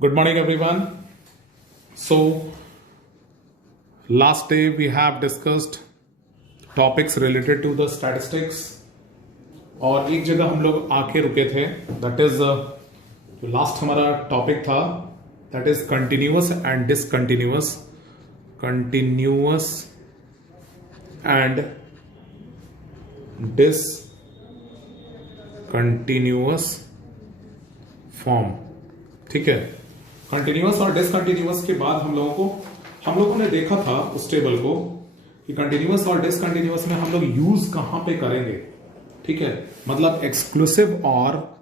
Good morning, everyone. So, last day we have discussed topics related to the statistics और एक जगह हम लोग आके रुके थे दैट इज जो लास्ट हमारा टॉपिक था that is continuous and discontinuous form. ठीक है, कंटिन्यूअस और डिसकंटिन्यूअस के बाद हम लोगों ने देखा था उस टेबल को कि कंटिन्यूअस और डिसकंटिन्यूअस में हम लोग यूज कहां पे करेंगे। ठीक है, मतलब एक्सक्लूसिव और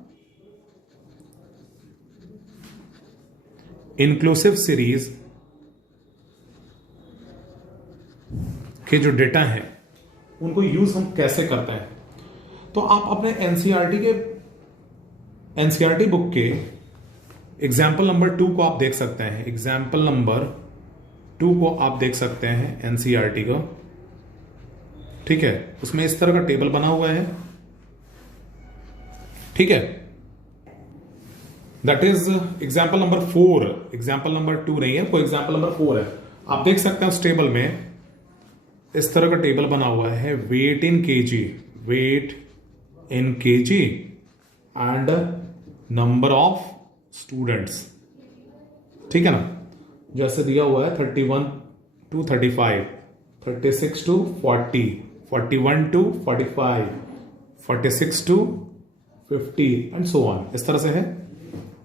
इंक्लूसिव सीरीज के जो डेटा हैं उनको यूज हम कैसे करते हैं। तो आप अपने एनसीईआरटी बुक के एग्जाम्पल नंबर 2 को आप देख सकते हैं। एग्जाम्पल नंबर 2 को आप देख सकते हैं एनसीईआरटी का। ठीक है, उसमें इस तरह का टेबल बना हुआ है। ठीक है, that is example number 4। Example number 2 नहीं है, वो एग्जाम्पल नंबर 4 है। आप देख सकते हैं उस टेबल में इस तरह का टेबल बना हुआ है, weight in KG and number of students. ठीक है ना, जैसे दिया हुआ है 31 to 35, 36 to 40, 41 to 45, 46 to 50 and so on. इस तरह से है।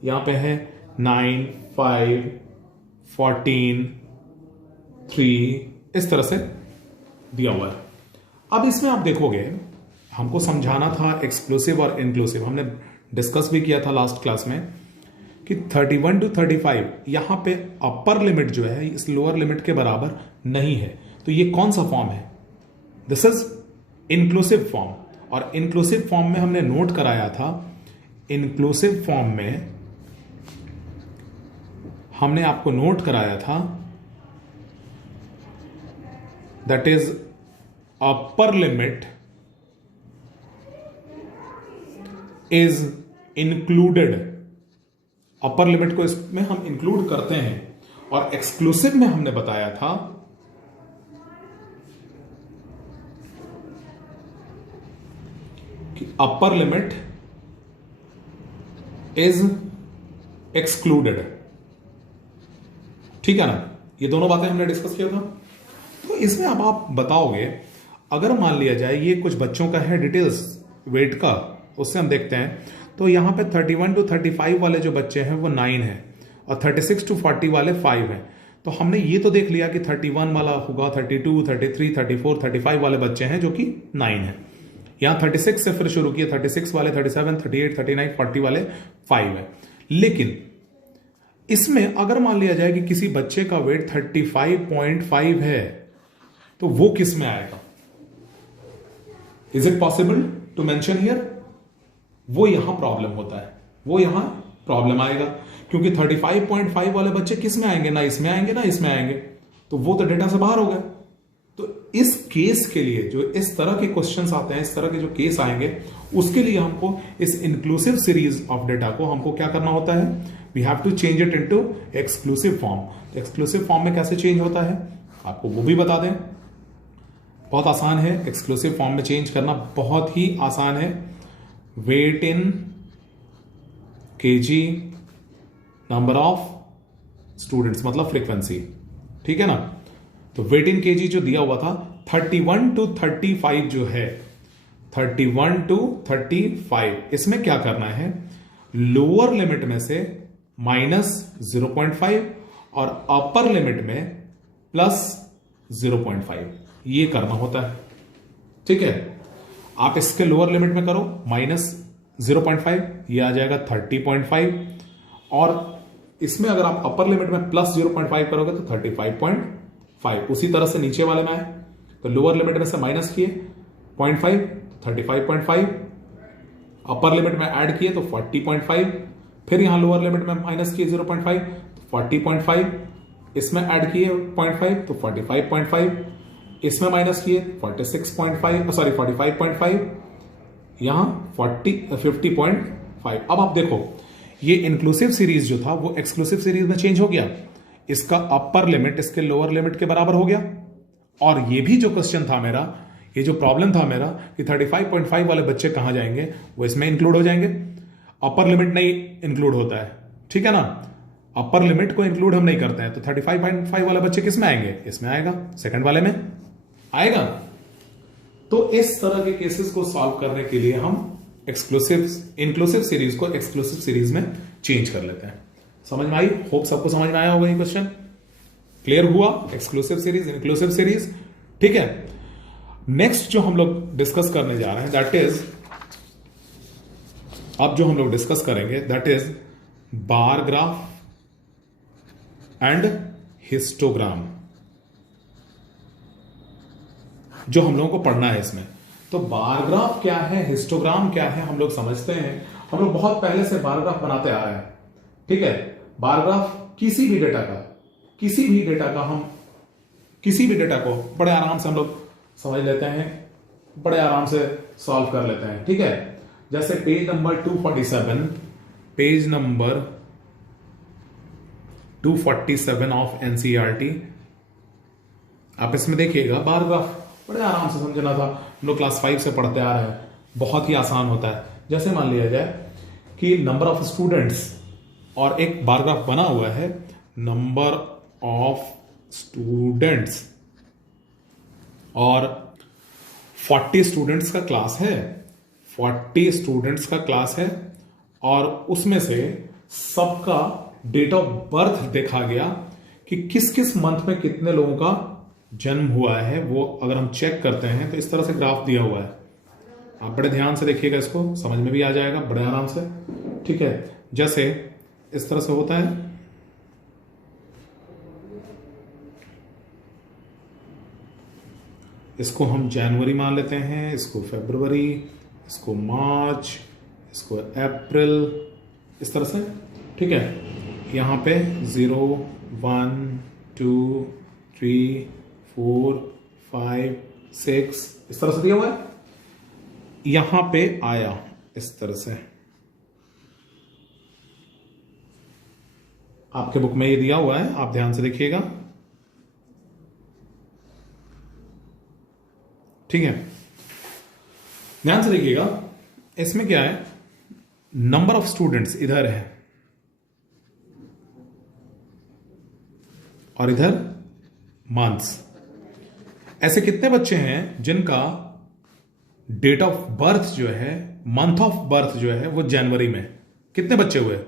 यहां पे है 9, 5, 14, 3, इस तरह से दिया हुआ है। अब इसमें आप देखोगे, हमको समझाना था एक्सक्लूसिव और इंक्लूसिव। हमने डिस्कस भी किया था लास्ट क्लास में कि 31 to 35 यहां पे अपर लिमिट जो है इस लोअर लिमिट के बराबर नहीं है। तो ये कौन सा फॉर्म है? This is inclusive form. और इंक्लूसिव फॉर्म में हमने नोट कराया था, इंक्लूसिव फॉर्म में हमने आपको नोट कराया था that is upper limit is included. Upper limit को इसमें हम इंक्लूड करते हैं। और एक्सक्लूसिव में हमने बताया था कि अपर लिमिट इज एक्सक्लूडेड। ठीक है ना, ये दोनों बातें हमने डिस्कस किया था। तो इसमें अब आप बताओगे, अगर मान लिया जाए ये कुछ बच्चों का है डिटेल्स वेट का, उससे हम देखते हैं। तो यहां पे 31 to 35 वाले जो बच्चे हैं वो 9 हैं और 36 to 40 वाले 5 हैं। तो हमने ये तो देख लिया कि 31 वाला होगा, 32, 33, 34, 35 वाले बच्चे हैं जो कि 9 हैं। यहां 36 से फिर शुरू किए, 36 वाले 37, 38, 39, 40 वाले 5 हैं। लेकिन इसमें अगर मान लिया जाए कि किसी बच्चे का वेट 35.5 है तो वो किस में आएगा? Is it possible to mention here? वो यहां प्रॉब्लम होता है, वो यहां प्रॉब्लम आएगा क्योंकि 35.5 वाले बच्चे किस में आएंगे? ना इसमें आएंगे ना इसमें आएंगे, तो वो तो डेटा से बाहर हो गए। तो इस केस के लिए जो इस तरह के क्वेश्चंस आते हैं, इस तरह के जो केस आएंगे, उसके लिए हमको इस इंक्लूसिव सीरीज ऑफ डेटा को हमको क्या करना होता है? We have to change it into exclusive form. Exclusive form में कैसे चेंज होता है आपको वो भी बता दें। बहुत आसान है, एक्सक्लूसिव फॉर्म में चेंज करना बहुत ही आसान है। Weight in KG number of students, मतलब फ्रीक्वेंसी। ठीक है ना, तो वेट इन केजी जो दिया हुआ था 31 to 35 जो है, 31 to 35, इसमें क्या करना है? लोअर लिमिट में से -0.5 और अपर लिमिट में +0.5 ये करना होता है। ठीक है, आप इसके लोअर लिमिट में करो -0.5, ये आ जाएगा 30.5, और इसमें अगर आप अपर लिमिट में +0.5 करोगे तो 35.5। उसी तरह से नीचे वाले में आए तो लोअर लिमिट में से माइनस किए 0.5 तो 35.5, अपर लिमिट में ऐड किए तो 40.5, फिर यहां लोअर लिमिट में माइनस किए 0.5 तो 40.5, इसमें ऐड किए 0.5 तो 45.5, इसमें माइनस किए 45.5, यहां 50.5। अब आप देखो ये इंक्लूसिव सीरीज जो था वो एक्सक्लूसिव सीरीज में चेंज हो गया, इसका अपर लिमिट इसके लोअर लिमिट के बराबर हो गया। और ये भी जो क्वेश्चन था मेरा, ये जो प्रॉब्लम था मेरा कि 35.5 वाले बच्चे कहां जाएंगे, वो इसमें इंक्लूड हो जाएंगे। अपर लिमिट नहीं इंक्लूड होता है, ठीक है ना, अपर लिमिट को इंक्लूड हम नहीं करते हैं, तो 35.5 वाले बच्चे किस में आएंगे, इसमें आएगा, सेकंड वाले में आएगा। तो इस तरह के केसेस को सॉल्व करने के लिए हम इंक्लूसिव सीरीज को एक्सक्लूसिव सीरीज में चेंज कर लेते हैं। समझ में आई? होप सबको समझ में आया होगा ये क्वेश्चन, क्लियर हुआ? एक्सक्लूसिव सीरीज, इंक्लूसिव सीरीज, ठीक है। नेक्स्ट जो हम लोग डिस्कस करने जा रहे हैं दैट इज, अब जो हम लोग डिस्कस करेंगे that is bar graph and histogram, जो हम लोगों को पढ़ना है इसमें। तो बार ग्राफ क्या है, हिस्टोग्राम क्या है, हम लोग समझते हैं। हम लोग बहुत पहले से बार ग्राफ बनाते आ रहे हैं, ठीक है। बार ग्राफ किसी भी डेटा का हम किसी भी डेटा को बड़े आराम से हम लोग समझ लेते हैं, बड़े आराम से सॉल्व कर लेते हैं, ठीक है। जैसे पेज नंबर 247 ऑफ एनसीईआरटी, आप इसमें देखिएगा बार ग्राफ बड़े आराम से समझना था, हम लोग क्लास 5 से पढ़ते आ रहे हैं, बहुत ही आसान होता है। जैसे मान लिया जाए कि नंबर ऑफ स्टूडेंट्स, और एक बार ग्राफ बना हुआ है नंबर ऑफ स्टूडेंट्स, और 40 स्टूडेंट्स का क्लास है, 40 स्टूडेंट्स का क्लास है, और उसमें से सबका डेट ऑफ बर्थ देखा गया कि किस किस मंथ में कितने लोगों का जन्म हुआ है। वो अगर हम चेक करते हैं तो इस तरह से ग्राफ दिया हुआ है, आप बड़े ध्यान से देखिएगा, इसको समझ में भी आ जाएगा बड़े आराम से, ठीक है। जैसे इस तरह से होता है, इसको हम जनवरी मान लेते हैं, इसको फरवरी, इसको मार्च, इसको अप्रैल, इस तरह से, ठीक है। यहां पे 0 1 2 3 4 5 6 इस तरह से दिया हुआ है, यहां पे आया इस तरह से, आपके बुक में ये दिया हुआ है, आप ध्यान से देखिएगा, ठीक है। ध्यान से देखिएगा, इसमें क्या है, नंबर ऑफ स्टूडेंट्स इधर है और इधर मंथ्स। ऐसे कितने बच्चे हैं जिनका डेट ऑफ बर्थ जो है, मंथ ऑफ बर्थ जो है वो जनवरी में, कितने बच्चे हुए,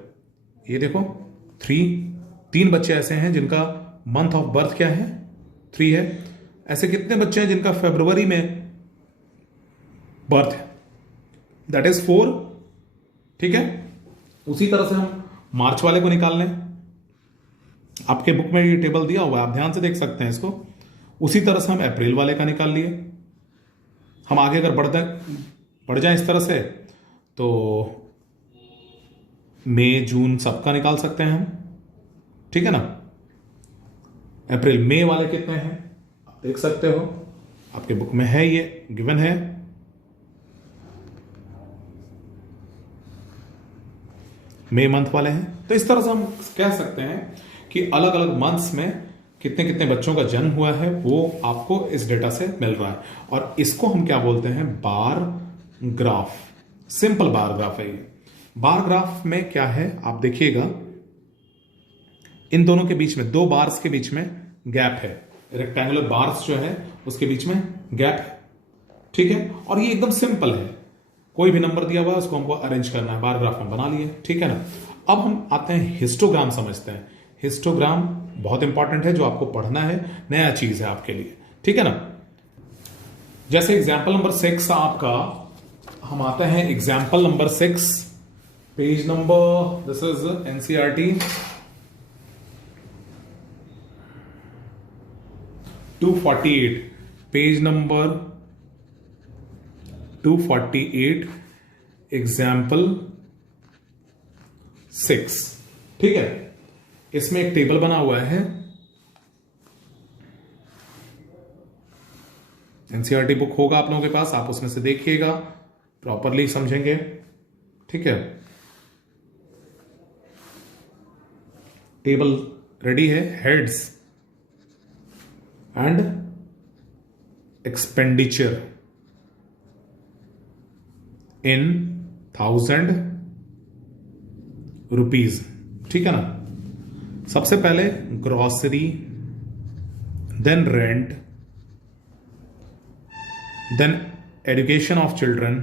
ये देखो 3 बच्चे ऐसे हैं जिनका मंथ ऑफ बर्थ क्या है, 3 है। ऐसे कितने बच्चे हैं जिनका फरवरी में बर्थ है, दैट इज 4, ठीक है। उसी तरह से हम मार्च वाले को निकाल लें, आपके बुक में ये टेबल दिया हुआ है, आप ध्यान से देख सकते हैं इसको। उसी तरह से हम अप्रैल वाले का निकाल लिए। हम आगे अगर बढ़ जाएं इस तरह से तो मई जून सबका निकाल सकते हैं हम, ठीक है ना। अप्रैल मई वाले कितने हैं आप देख सकते हो, आपके बुक में है, ये गिवन है। मई मंथ वाले हैं। तो इस तरह से हम कह सकते हैं कि अलग अलग मंथ्स में कितने कितने बच्चों का जन्म हुआ है वो आपको इस डेटा से मिल रहा है, और इसको हम क्या बोलते हैं, bar graph. Simple bar graph है ये। बार ग्राफ में क्या है आप देखिएगा, इन दोनों के बीच में, 2 बार्स के बीच में गैप है, रेक्टेंगुलर बार्स जो है उसके बीच में गैप है, ठीक है। और ये एकदम सिंपल है, कोई भी नंबर दिया हुआ है उसको हमको अरेंज करना है, बार ग्राफ में बना लिए, ठीक है ना। अब हम आते हैं हिस्टोग्राम समझते हैं। हिस्टोग्राम बहुत इंपॉर्टेंट है, जो आपको पढ़ना है, नया चीज है आपके लिए, ठीक है ना। जैसे एग्जाम्पल नंबर 6 आपका, हम आते हैं example number 6, page number, this is NCERT 248, page number 248, example 6, ठीक है। इसमें एक टेबल बना हुआ है, एनसीईआरटी बुक होगा आप लोगों के पास, आप उसमें से देखिएगा, प्रॉपरली समझेंगे, ठीक है। टेबल रेडी है, heads and expenditure in 1000 rupees, ठीक है ना। सबसे पहले grocery, then rent, then education of children,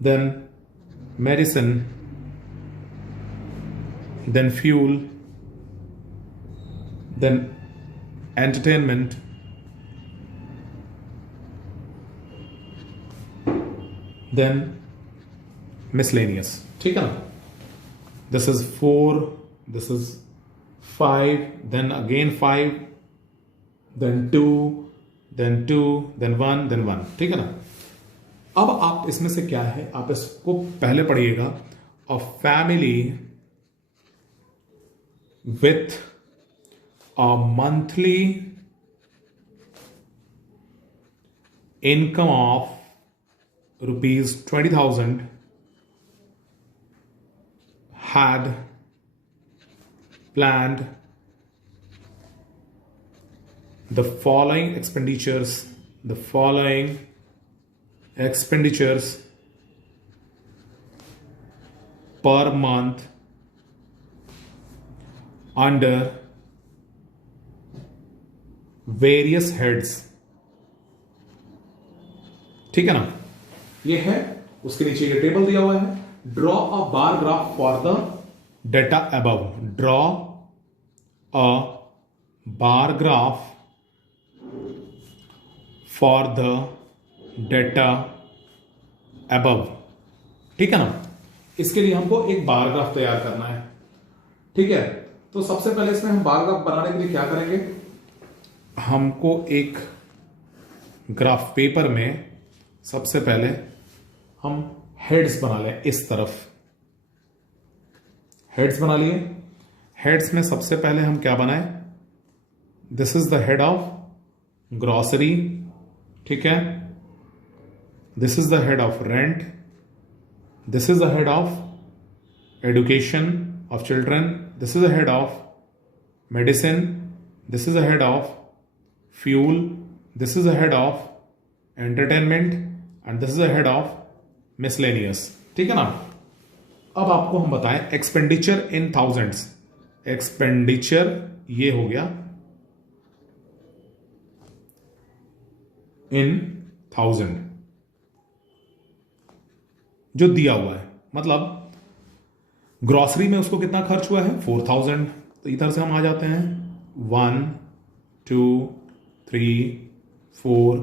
then medicine, then fuel, then entertainment, then miscellaneous, ठीक है ना। This is 4, this is 5, then again 5, then 2, then 2, then 1, then 1, ठीक है ना। अब आप इसमें से क्या है, आप इसको पहले पढ़िएगा। A family with a monthly income of ₹20,000 had planned the following expenditures per month under various heads, ठीक है ना। ये है, उसके नीचे ये टेबल दिया हुआ है। Draw a bar graph for the data above, draw a bar graph for the data above, ठीक है ना। इसके लिए हमको एक बार ग्राफ तैयार करना है, ठीक है। तो सबसे पहले इसमें हम बार ग्राफ बनाने के लिए क्या करेंगे, हमको एक ग्राफ पेपर में सबसे पहले हम हेड्स बना लें। इस तरफ हेड्स बना लिए। हेड्स में सबसे पहले हम क्या बनाएं, this is the head of grocery, ठीक है। This is the head of rent, this is the head of education of children, this is the head of medicine, this is the head of fuel, this is the head of entertainment and this is the head of miscellaneous, ठीक है ना। अब आपको हम बताएं expenditure in thousands. Expenditure ये हो गया इन 1000 जो दिया हुआ है, मतलब ग्रॉसरी में उसको कितना खर्च हुआ है 4000। तो इधर से हम आ जाते हैं 1 2 3 4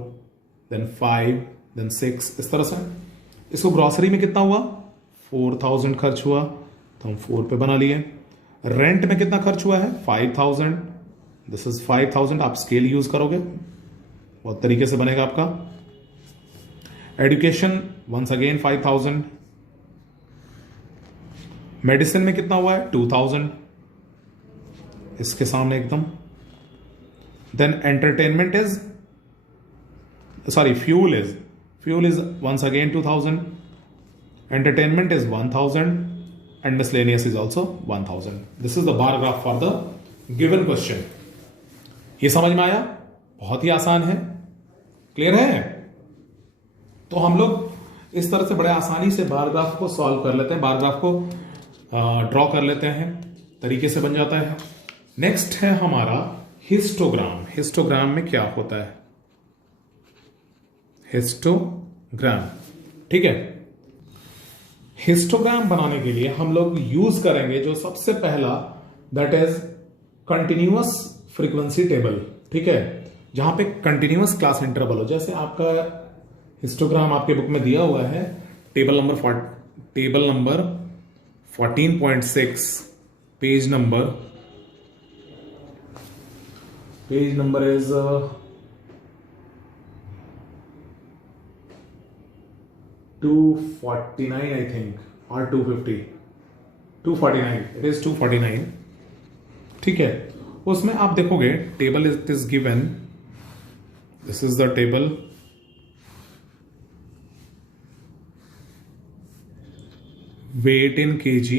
देन 5 देन 6, इस तरह से। इसको ग्रॉसरी में कितना हुआ 4000 खर्च हुआ, तो हम 4 पे बना लिए। रेंट में कितना खर्च हुआ है 5000, दिस इज 5000। आप स्केल यूज करोगे बहुत तरीके से बनेगा आपका। Education once again 5000। मेडिसिन में कितना हुआ है 2000, इसके सामने एकदम। Then entertainment is fuel is once again 2000, entertainment is 1000 and miscellaneous is also 1000. This is the bar graph for the given question. ये समझ में आया, बहुत ही आसान है, क्लियर है। तो हम लोग इस तरह से बड़े आसानी से बार ग्राफ को सॉल्व कर लेते हैं, बार ग्राफ को ड्रॉ कर लेते हैं, तरीके से बन जाता है। नेक्स्ट है हमारा हिस्टोग्राम। हिस्टोग्राम में क्या होता है, हिस्टोग्राम, ठीक है। हिस्टोग्राम बनाने के लिए हम लोग यूज करेंगे जो सबसे पहला, that is continuous frequency table, ठीक है। जहां पे कंटिन्यूअस क्लास इंटरवल हो, जैसे आपका हिस्टोग्राम आपके बुक में दिया हुआ है, table number 14.6, page number is 249 I think, or 250, 249, it is 249, ठीक है। उसमें आप देखोगे table it is given, this is the table, weight in kg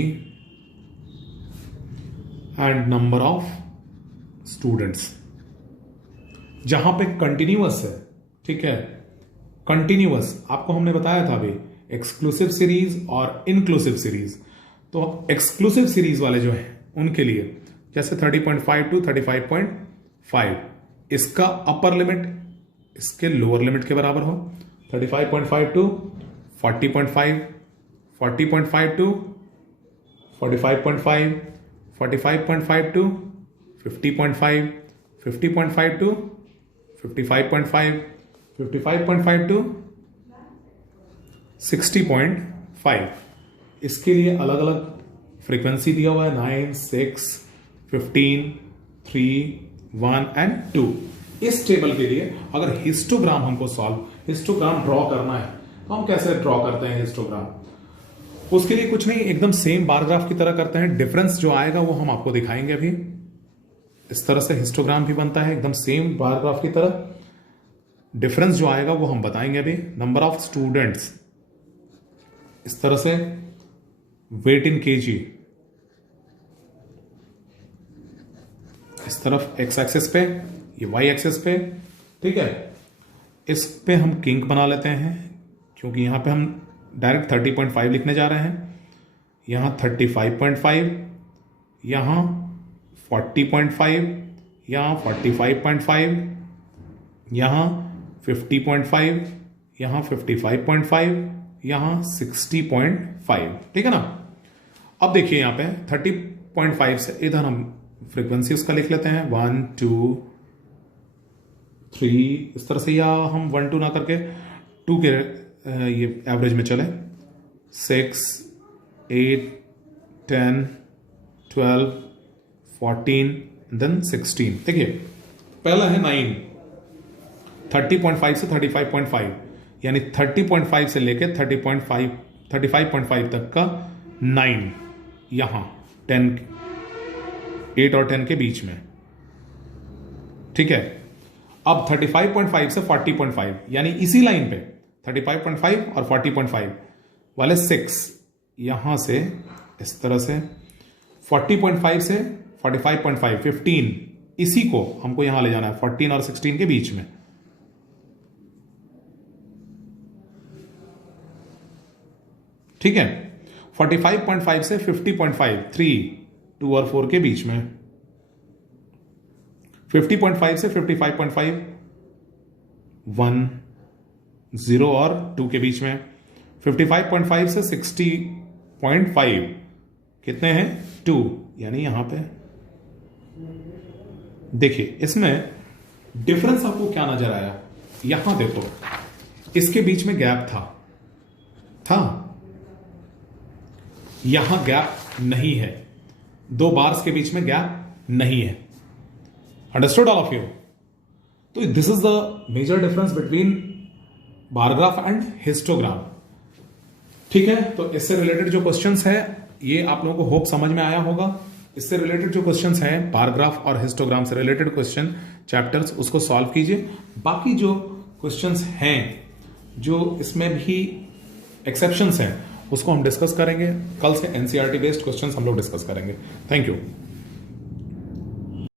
and number of students। जहां पे कंटिन्यूअस है, ठीक है, कंटिन्यूअस आपको हमने बताया था अभी एक्सक्लूसिव सीरीज और इंक्लूसिव सीरीज। तो एक्सक्लूसिव सीरीज वाले जो है उनके लिए जैसे 30.5 टू 35.5, इसका अपर लिमिट इसके लोअर लिमिट के बराबर हो। 35.5 to 40.5, 40.5 to 45.5, 45.5 to 50.5, 50.5 to 55.5, 55.5 to 60.5। इसके लिए अलग अलग फ्रीक्वेंसी दिया हुआ है 9, 6, 15, 3, 1 एंड 2। इस टेबल के लिए अगर हिस्टोग्राम हमको हिस्टोग्राम ड्रॉ करना है तो हम कैसे ड्रॉ करते हैं हिस्टोग्राम? उसके लिए कुछ नहीं, एकदम सेम बार ग्राफ की तरह करते हैं। डिफरेंस जो आएगा वो हम आपको दिखाएंगे अभी। इस तरह से हिस्टोग्राम भी बनता है एकदम सेम बार ग्राफ की तरह। डिफरेंस जो आएगा वो हम बताएंगे अभी। नंबर ऑफ स्टूडेंट्स इस तरह से, वेट इन केजी इस तरफ एक्स एक्सिस पे, ये वाई एक्सिस पे, ठीक है। इस पे हम किंक बना लेते हैं क्योंकि यहां पे हम डायरेक्ट 30.5 लिखने जा रहे हैं। यहां 35.5, यहां 40.5, यहां 45.5, यहां 50.5, यहां 55.5, यहां 60.5, ठीक है ना। अब देखिए यहां पे 30.5 से इधर हम फ्रीक्वेंसी उसका लिख लेते हैं 1, 2, 3 इस तरह से, या हम 1, 2 ना करके 2 के ये एवरेज में चले। 6, 8, 10, 12, 14 देन 16। देखिए पहला है 9, 30.5 से 35.5, यानी 30.5 से लेके 35.5 तक का 9 यहां 10, 8 और 10 के बीच में, ठीक है। अब 35.5 से 40.5 यानी इसी लाइन पे 35.5 और 40.5 वाले 6 यहां से इस तरह से, 40.5 से 45.5, 15 इसी को हमको यहां ले जाना है 14 और 16 के बीच में, ठीक है। 45.5 से 50.5 3, 2 और 4 के बीच में, 50.5 से 55.5 1, 0 और 2 के बीच में, 55.5 से 60.5 कितने हैं 2, यानी यहां पे देखिए इसमें डिफरेंस आपको क्या नजर आया? यहां देखो इसके बीच में गैप था, यहां गैप नहीं है, 2 बार्स के बीच में गैप नहीं है। Understood all of you? तो this is the major difference between bar graph and histogram, ठीक है। तो इससे रिलेटेड जो क्वेश्चंस है ये आप लोगों को होप समझ में आया होगा। इससे रिलेटेड जो क्वेश्चंस हैं बारग्राफ और हिस्टोग्राम से रिलेटेड क्वेश्चन चैप्टर्स, उसको सॉल्व कीजिए। बाकी जो क्वेश्चंस हैं जो इसमें भी एक्सेप्शंस हैं उसको हम डिस्कस करेंगे। कल से एनसीईआरटी बेस्ड क्वेश्चंस हम लोग डिस्कस करेंगे। Thank you.